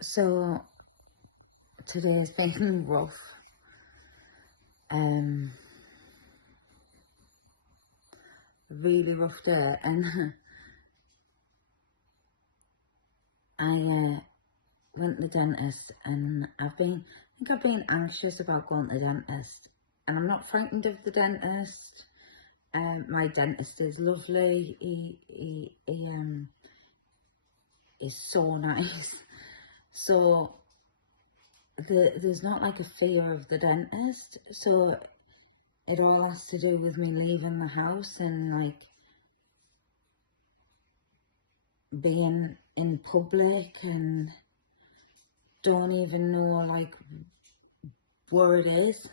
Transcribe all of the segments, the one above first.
So today's been rough. Really rough day, and I went to the dentist, and I think I've been anxious about going to the dentist, and I'm not frightened of the dentist. My dentist is lovely. He is so nice. So there's not like a fear of the dentist. So it all has to do with me leaving the house and like being in public and don't even know like where it is.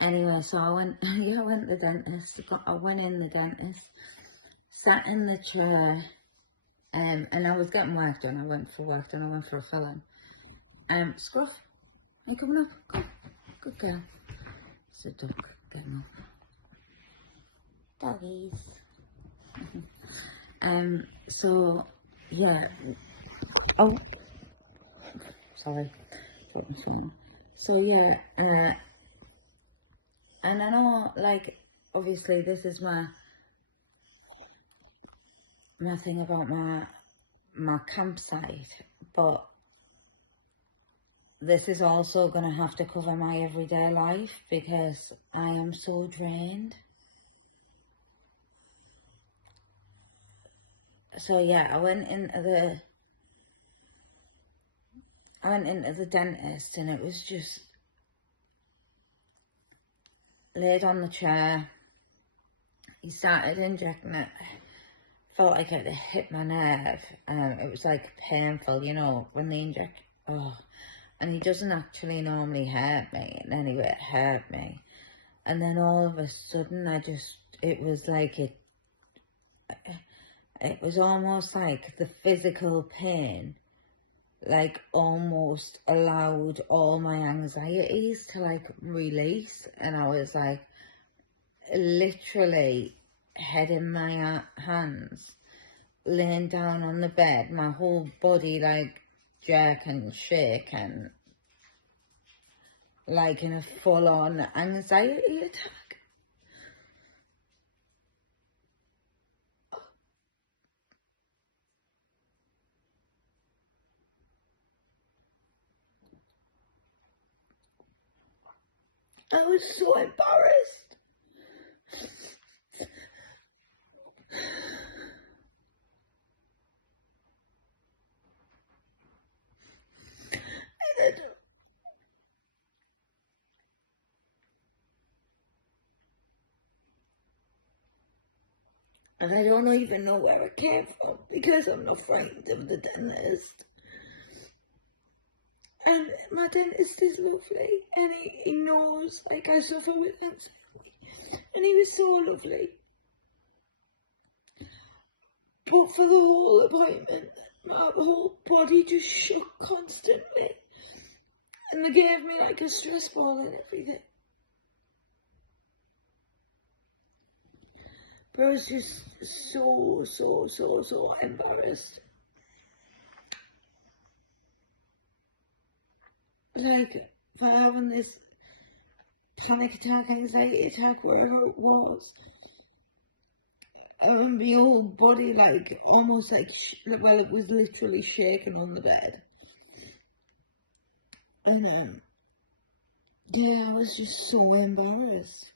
Anyway, so I went to the dentist. I went in the dentist, sat in the chair, and I was getting work done. I went for a filling. Scruff, are you coming up? Come, good girl. It's a duck, getting up. Doggies. So yeah. Oh, sorry. So yeah. And I know, like, obviously this is my thing about my campsite, but this is also going to have to cover my everyday life because I am so drained. So yeah, I went into the dentist, and it was just laid on the chair. He started injecting it. Felt like it had hit my nerve. It was like painful, you know, when they inject. Oh, and he doesn't actually normally hurt me, and anyway, it hurt me. And then all of a sudden, it was like it was almost like the physical pain, like almost allowed all my anxieties to like release. And I was like literally head in my hands, laying down on the bed, my whole body like jerk and shake and like in a full-on anxiety attack. I was so embarrassed. And I don't even know where it came from because I'm not frightened of the dentist. And my dentist is lovely, and he knows like I suffer with anxiety, and he was so lovely. But for the whole appointment, my whole body just shook constantly, and they gave me like a stress ball and everything. But I was just so embarrassed. Like, for having this panic attack, anxiety attack, wherever it was. And my whole body, like, almost like, well, it was literally shaking on the bed. And, yeah, I was just so embarrassed.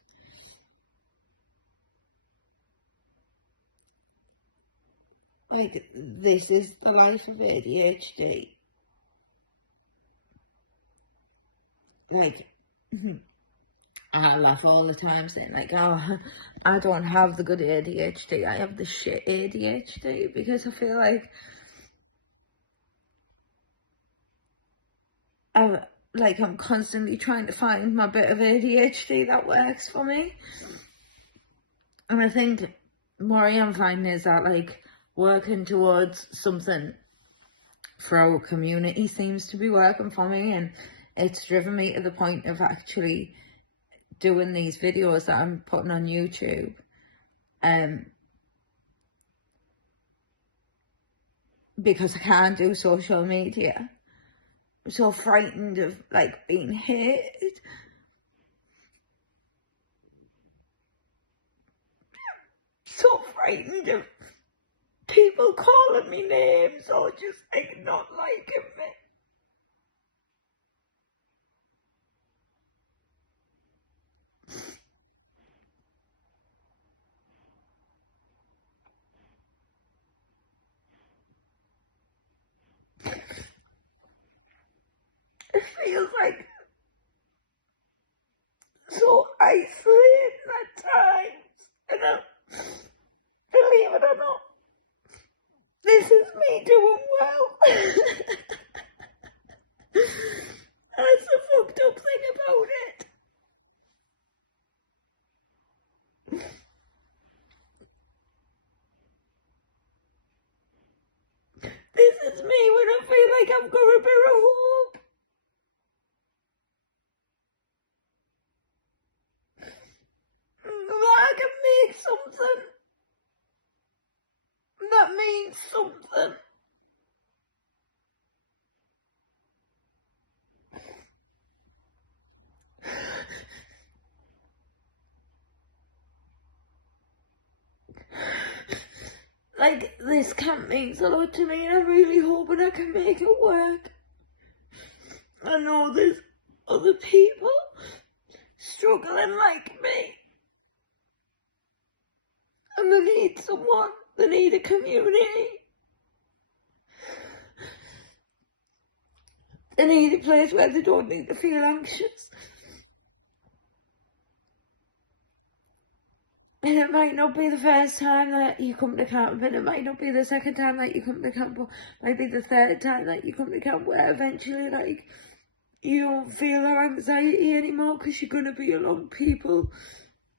Like, this is the life of ADHD. Like, I laugh all the time saying like, oh, I don't have the good ADHD, I have the shit ADHD, because I feel like I'm constantly trying to find my bit of ADHD that works for me. And I think what I am finding is that like working towards something for our community seems to be working for me, and it's driven me to the point of actually doing these videos that I'm putting on YouTube. because I can't do social media. I'm so frightened of like being hated. So frightened of people calling me names or just like not liking me. It feels like so isolating at times, and believe it or not, this is me doing well. That's the fucked up thing about it. This is me when I feel like I've got a bit of hope. That I can make something. That means something. Like, this camp means a lot to me, and I'm really hoping I can make it work. I know there's other people struggling like me, and they need someone, they need a community. They need a place where they don't need to feel anxious. And it might not be the first time that you come to camp, and it might not be the second time that you come to camp, or maybe the third time that you come to camp, where eventually, like, you don't feel our anxiety anymore because you're going to be around people,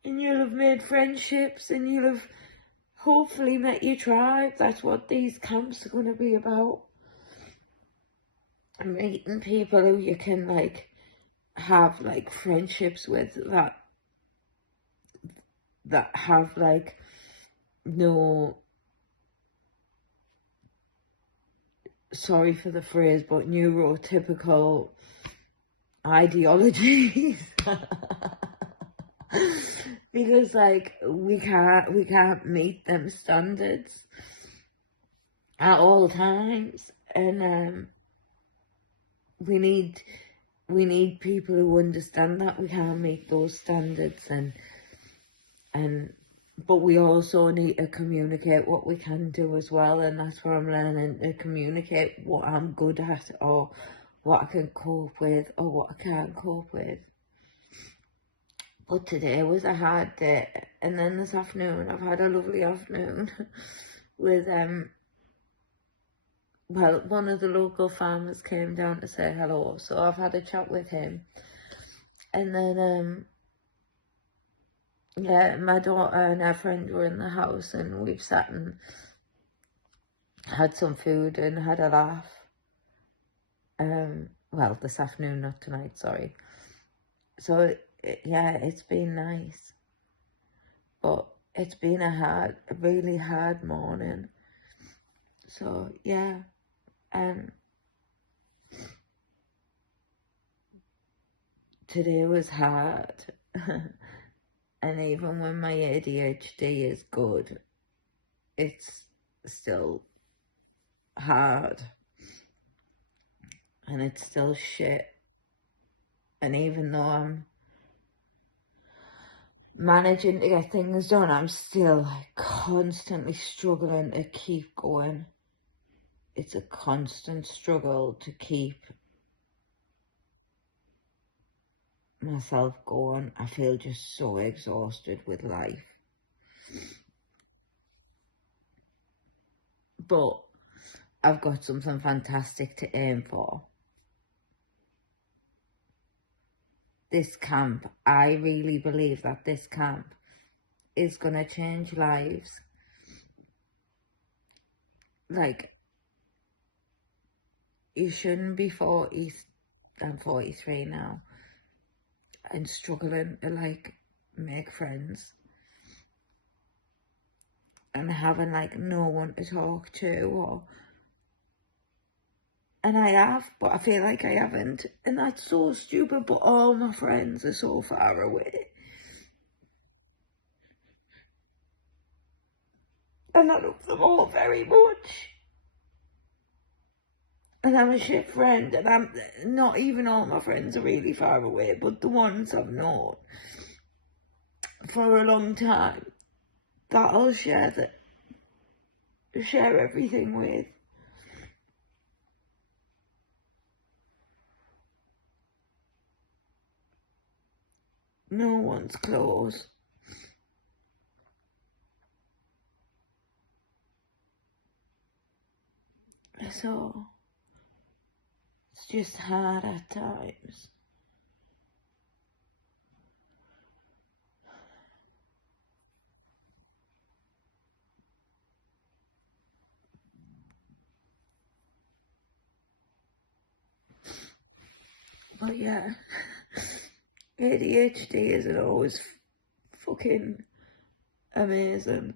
and you'll have made friendships, and you'll have hopefully met your tribe. That's what these camps are going to be about. Meeting people who you can, like, have, like, friendships with that have, like, no, sorry for the phrase, but neurotypical ideologies. Because, like, we can't meet them standards at all times, and we need people who understand that we can't meet those standards, but we also need to communicate what we can do as well, and that's where I'm learning to communicate what I'm good at, or what I can cope with, or what I can't cope with. But today was a hard day, and then this afternoon I've had a lovely afternoon with well, one of the local farmers came down to say hello, so I've had a chat with him, and then yeah, my daughter and her friend were in the house, and we've sat and had some food and had a laugh. Well, this afternoon, not tonight, sorry. So, yeah, it's been nice. But it's been a really hard morning. So, yeah. Today was hard. And even when my ADHD is good, it's still hard. And it's still shit. And even though I'm managing to get things done, I'm still, like, constantly struggling to keep going. It's a constant struggle to keep myself going. I feel just so exhausted with life. But I've got something fantastic to aim for. This camp, I really believe that this camp is going to change lives. Like, you shouldn't be 40, I'm 43 now, and struggling to, like, make friends, and having, like, no one to talk to, or And I have, but I feel like I haven't. And that's so stupid, but all my friends are so far away. And I love them all very much. And I'm a shit friend, and I'm not even all my friends are really far away, but the ones I've known for a long time that I'll share everything with. No one's close. So it's just hard at times. But yeah, ADHD isn't always fucking amazing.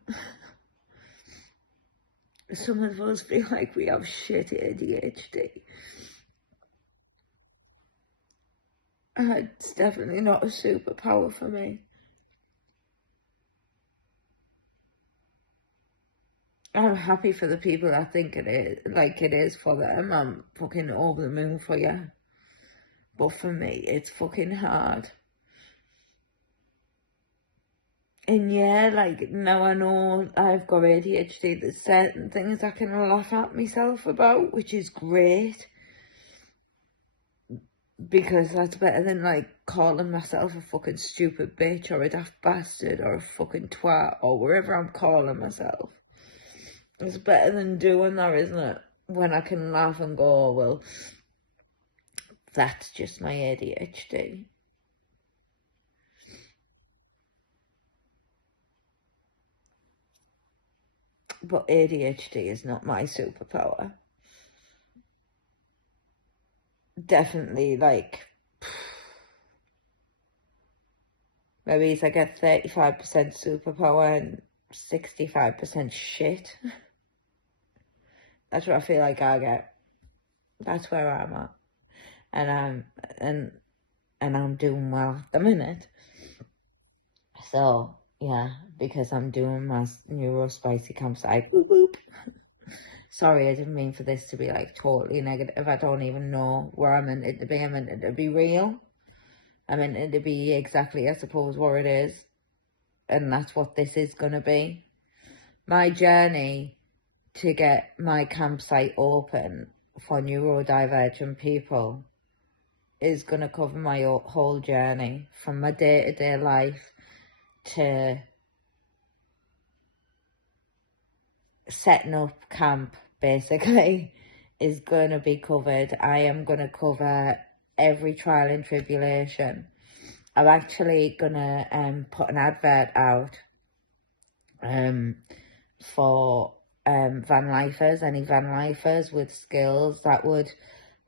Some of us feel like we have shit ADHD. It's definitely not a superpower for me. I'm happy for the people that think it is, like it is for them. I'm fucking over the moon for you. But for me, it's fucking hard. And yeah, like, now I know I've got ADHD, there's certain things I can laugh at myself about, which is great. Because that's better than, like, calling myself a fucking stupid bitch or a daft bastard or a fucking twat or wherever I'm calling myself. It's better than doing that, isn't it? When I can laugh and go, oh, well, that's just my ADHD. But ADHD is not my superpower. Definitely, like, maybe it's like a 35% superpower and 65% shit. That's what I feel like I get. That's where I'm at. And I'm doing well at the minute. So yeah, because I'm doing my NeuroSpicy campsite. Boop, boop. Sorry, I didn't mean for this to be like totally negative. I don't even know where I'm meant it to be. I meant it to be real. I meant it to be exactly, I suppose, what it is. And that's what this is going to be. My journey to get my campsite open for neurodivergent people is going to cover my whole journey, from my day-to-day life to setting up camp, basically, is going to be covered. I am going to cover every trial and tribulation. I'm actually going to put an advert out for van lifers, any van lifers with skills that would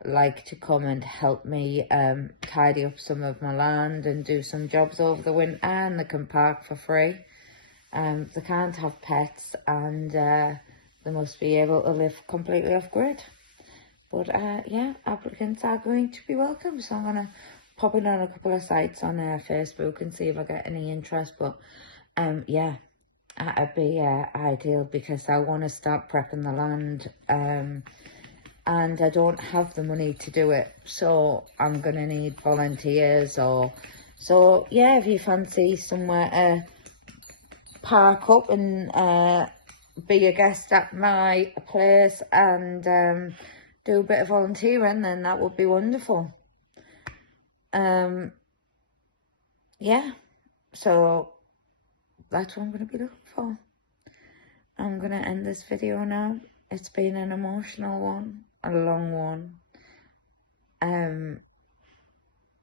like to come and help me tidy up some of my land and do some jobs over the winter, and they can park for free. They can't have pets, and they must be able to live completely off grid. But yeah, applicants are going to be welcome, so I'm going to pop in on a couple of sites on Facebook and see if I get any interest. But yeah, that'd be ideal, because I want to start prepping the land, and I don't have the money to do it, so I'm going to need volunteers. Or so yeah, if you fancy somewhere to park up and be a guest at my place and do a bit of volunteering, then that would be wonderful. Yeah, so that's what I'm going to be looking for. I'm going to end this video now. It's been an emotional one, a long one.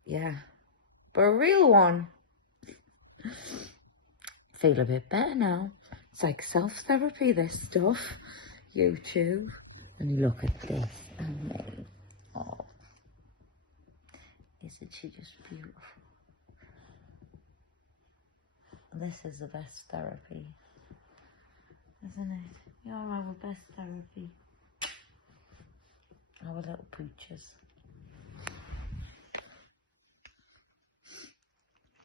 Yeah, but a real one. Feel a bit better now. It's like self-therapy, this stuff. YouTube. And look at this. And me. Oh. Isn't she just beautiful? This is the best therapy. Isn't it? You're our best therapy. our little pooches.